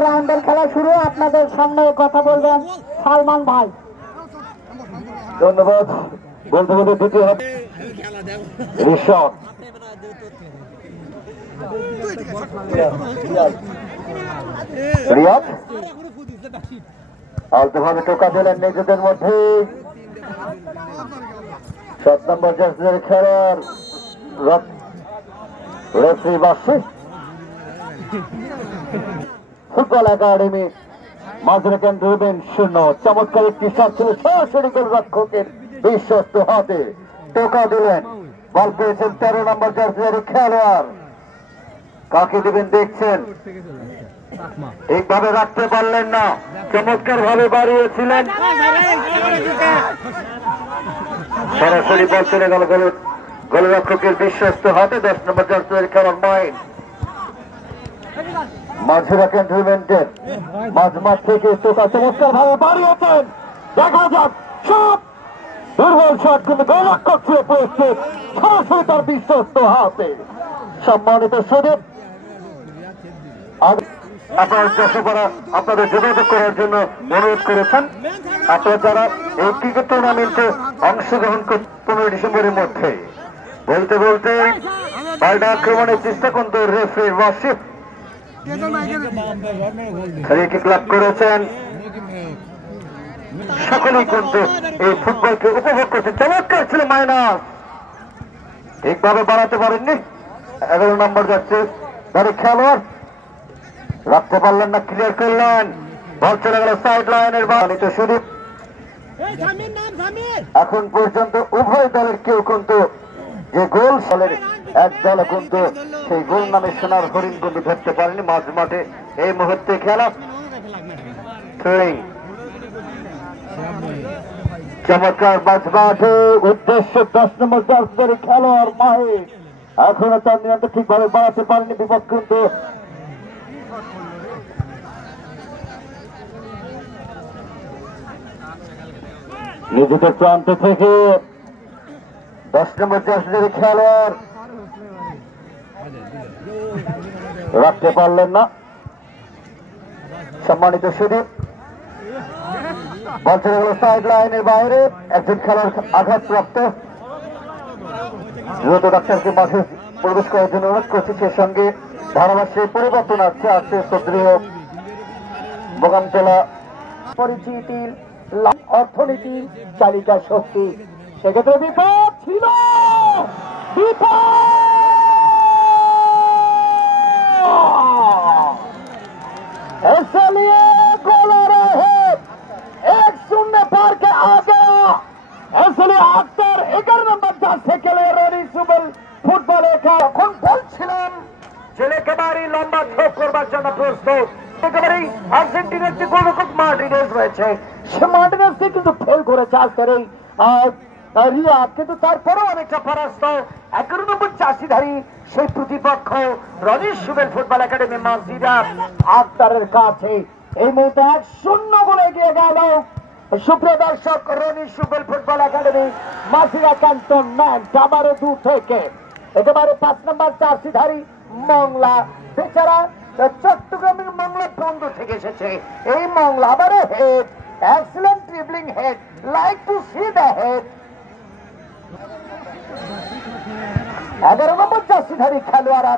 আমাদের রাউন্ডের খেলা শুরু। আপনাদের সামনে কথা বলবেন সালমান ভাই। ধন্যবাদ। বলতে বলতে দ্বিতীয় ঋষভ রিয়াদ আলতোভাবে টোকা দিলেন নিজেদের মধ্যে। 7 নম্বর জার্সির খেলার রেফারি বাসে ফুটবল একাডেমি মাঝরাকান রুবেন 0। চমৎকার একটি শট ছিল সরাসরি গোলরক্ষকের বিশ্বস্ত হাতে। টোকা দিলেন, বল পেয়েছেন 13 নম্বর জার্সির খেলোয়াড়। কাকে দিবেন দেখছেন, এইভাবে রাখতে পারলেন না, চমৎকার ভাবে বাড়িয়েছিলেন, সরাসরি বল চলে গেল গোলরক্ষকের বিশ্বস্ত হাতে। 10 নম্বর জার্সির খেলোয়াড় মাইন মাঝেরা ক্যান্টনমেন্টের মাঝমাঠ থেকে টোকা চমৎকার ভাবে বাড়িয়েছেন। দেখা যাক সব দুর্বল শট কিন্তু গোলরক্ষক ছুঁয়ে পড়েছে সরাসরি তার বিশ্বস্ত হাতে। সম্মানিত সুদীপ, আপনার দর্শকরা আপনাদের যোগাযোগ করার জন্য অনুরোধ করেছেন। আপনারা যারা এই ক্রিকেট টুর্নামেন্টে অংশগ্রহণ করছেন 15 ডিসেম্বরের মধ্যে, বলতে বলতে পাল্টা আক্রমণের চেষ্টা কিন্তু রেফারি ওয়াসিফ ক্লাব করেছেন। সকলেই কিন্তু এই ফুটবলকে উপভোগ করছে। চমৎকার ছিল মাইনাস, ঠিকভাবে বাড়াতে পারেননি 11 নম্বর যাচ্ছে তাদের খেলোয়াড়, রাখতে পারলেন না, ক্লিয়ার করলেন, বল চলে গেল সাইড লাইনের বাড়িতে সুদীপ। এখন পর্যন্ত উভয় দলের কেউ কিন্তু যে গোল ফলের এক দল কিন্তু সেই গোল নামে সোনার হরিণ কিন্তু ধরতে পারেনি। মাঝ মাঠে এই মুহূর্তে খেলা চমৎকার মাঝ মাঠে উদ্দেশ্য 10 নম্বর জার্সির খেলোয়াড় মাহে এখনো তার নিয়ন্ত্রণ ঠিকভাবে বাড়াতে পারেনি বিপক্ষ কিন্তু নিজেদের প্রান্ত থেকে 10 নম্বর জার্সির খেলোয়াড় রাখতে পারলেন না। সম্মানিত সুদীপ, বল চলে গেল সাইড লাইনের বাইরে, একজন খেলোয়াড় আঘাতপ্রাপ্ত। দ্রুত ডাক্তারকে মাঠে প্রবেশ করার জন্য অনুরোধ করছি। সে সঙ্গে ধারাভাষ্যে পরিবর্তন আছে সদৃঢ় বোগামতলা পরিচিতি অর্থনীতি চালিকা শক্তি। সেক্ষেত্রে বিপদ ছিল, इसलिए गोल आ रहे हैं 1-0 पार के आ गया। इसलिए अख्तर 11 नंबर जार्सी के लिए रनी सुबल ফুটবলে এখন বলছিলাম ছেলেকে বাড়ি লম্বা থ্রো করবার জন্য প্রস্তুত। একেবারেই আর্জেন্টিনার যে গোলরক্ষক মার্টিনেজ রয়েছে, সে মার্টিনেজকে কিন্তু ফেল করেছে আজকের রিয়াদ, কিন্তু তারপরেও অনেকটা পরাস্ত। 11 নম্বর জার্সিধারী সেই প্রতিপক্ষ রনি সুবেল ফুটবল একাডেমি মাঝিরা আক্তারের কাছে এই মুহূর্তে 1-0 গোলে এগিয়ে গেল। সুপ্রিয় দর্শক, Roni Subel football academy Majhira cantonment আবারও দূর থেকে একেবারে 5 নম্বর জার্সিধারী মংলা বেচারা চট্টগ্রামের মংলা বন্ধ থেকে এসেছে। এই মংলা আবারও head, excellent dribbling head, like to C the head. 11 নম্বর জার্সিধারী খেলোয়াড়